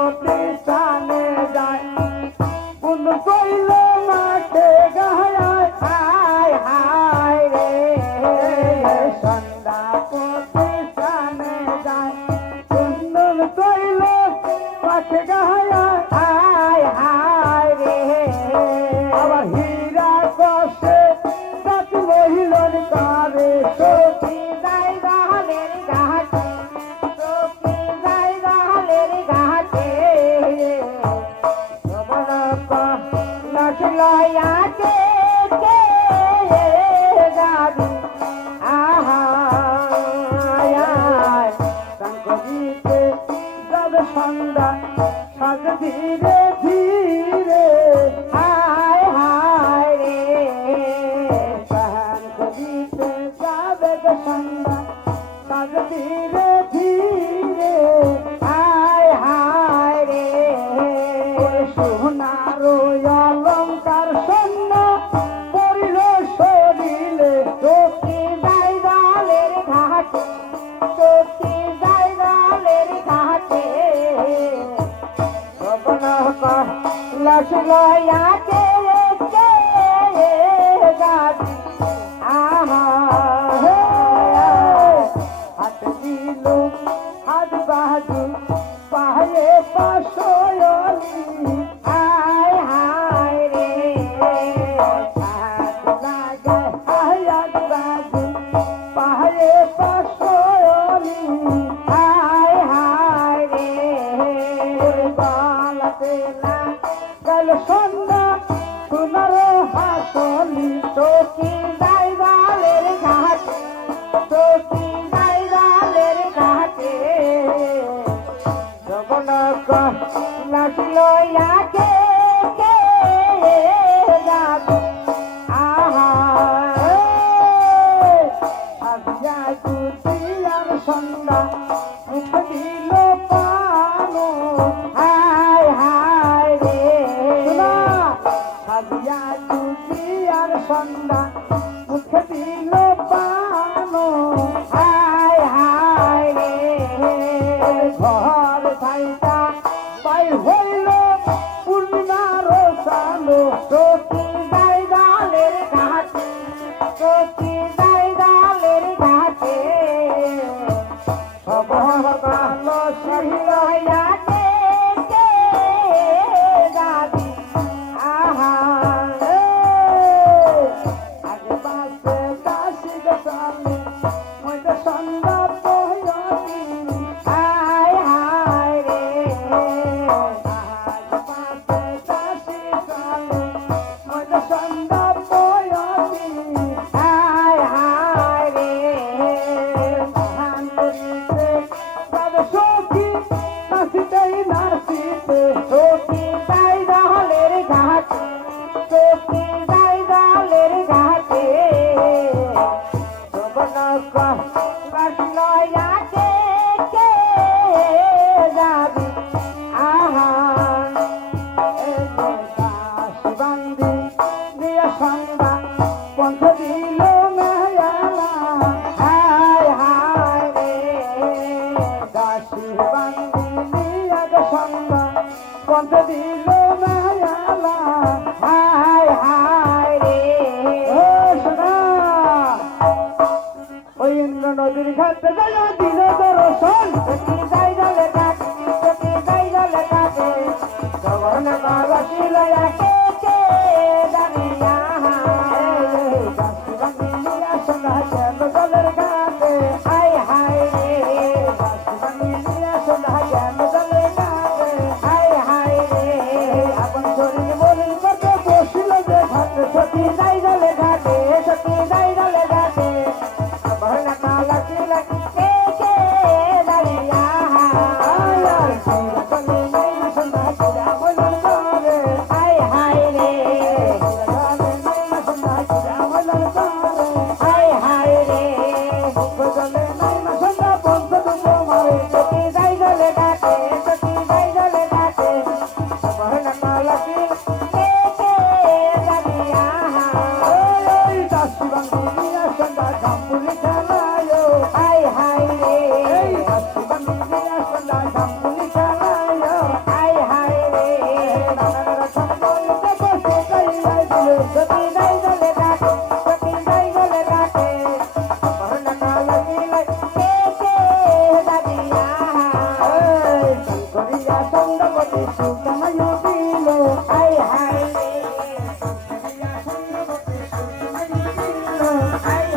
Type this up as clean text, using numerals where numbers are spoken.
প্রতিষ্ঠানে যায় কোন কইল মাঠে গাহায় হায় হায় রে সন্ধ্যা প্রতিষ্ঠানে যায় সুন্দর কইল মাঠে গাহায় হায় হায় রে আবার হীরা কষে রাত মহিলন কারে সখী যাই গালের ঘাটে সখী যাই গালের ঘাটে লাখ লয়াকে কে যাবি আহা সংগীতে যাবে সন্ধ্যা সাজ ধীরে ধীরে হায় হায় রে সংগীতে যাবে সন্ধ্যা সাজ ধীরে ধীরে হায় হায় রে সোনার অলঙ্কার সৈন্য পরিল শরীরে সখী যাই গালের ঘাটে সখী যাই গালের ঘাটে লাশ লয়াকে কে যাবি আহা হাত দিল হাত বাজু পায়ে পাশয়লি হায় হায় রে হাত লাগে হায়াত বাজু পায়ে পাশয়লি হায় হায় রে বালাতে না গেল সন্ধ্যা সোনার হাসলি সখী যাই গালের ঘাটে সখী যাই গালের ঘাটে লয়াকে কে যাবি আহা সাজিয়া দুটিয়ার সন্ধ্যা মুখ দিল পানো হায় হায় রে সাজিয়া দুটিয়ার সন্ধ্যা মুখ দিল পানো হায় হায় রে ঘর থাইতা পাই হইল পূর্ণিমার সালো সখী যাই গালের ঘাটে সখী যাই গালের ঘাটে সবর কালো শিলায়াকে কে যাবি আহা আগে বাসে দাসি গসালে মইতে সন্ধ্যা পহয়তি হায় হায় রে আগে বাসে দাসি গসালে মইতে সন্ধ্যা পহয়তি হায় হায় রে ধান করিতে যাবে সখী নাচিতেই নাচিতে সখী যাই গালের ঘাটে সখী যাই গালের ঘাটে লয়াকে কে যাবি আহা বান্দি দিয়ে সন্ধ্যা পন্থ দিল মেলা হায় হায় রে দাসী বান্দি দিয়ে সন্ধ্যা পন্থ দিল মেলা হায় হায় রে সোনা ওই ইন্দ্র নদীর ঘাটে যাই দিল দর্শন সখী যাই গেলে ঘাটে সখী যাই গেলে ঘাটে গগন কালাশি লয়াকে কে যাবি আহা দাসী বাঙ্গিলিয়া সন্ধ্যা কেন জলের ঘাটে হায় হায় রে দাসী বাঙ্গিলিয়া সন্ধ্যা কেন জলের ঘাটে হায় হায় রে আপন শরীর বলির কত বসিল যে ঘাটে সখী যাই গেলে ঘাটে সখী যাই গেলে ঘাটে আবার না কালাশি লয়াকে কে যাবি আহা চন্দ্রপতি